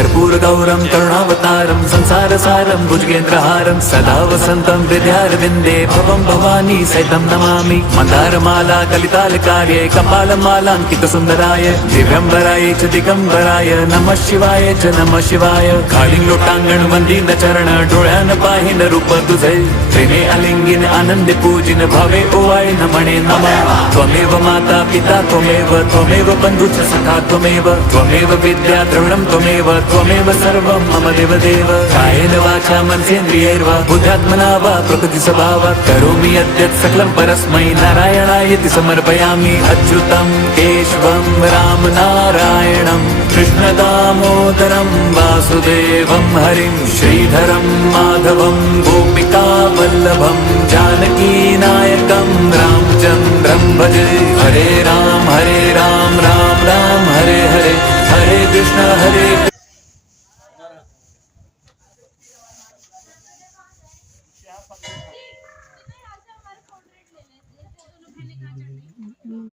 कर्पूर गौरम करुणावतारम संसार सारम भुजगेंद्रहारम सदा वसंतम हृदयारविंदे भवम भवानी सहितं नमामि मंदारमाला कलितालकार्ये कपालमालांकित सुंदराय दिव्यंबराय च दिगंबराय नमः शिवाय च नमः शिवाय काळिंग लोटांगण वंदीन चरण डोळ्यान पाहिन रूप तुझे प्रेमे अलिंगिन आनंदे पूजिन भावे ओवाळे नमणे नमः त्वमेव माता पिता त्वमेव बंधुच सखा त्वमेव विद्या द्रविणं त्वमेव सर्वं मम देवदेव कायेन वाचा मनसेन्द्रियैर्वा बुद्ध्यात्मना वा प्रकृति स्वभावात् करोमि यद्यत् सकलं परस्मै नारायणायति समर्पयामि अच्युतं केशवं राम नारायणं कृष्णदामोदरं वासुदेवं हरिं श्रीधरं माधवं गोपिका वल्लभं जानकीनायकं रामचन्द्रं भजे हरे राम राम राम हरे हरे हरे कृष्ण हरे कृष्ण।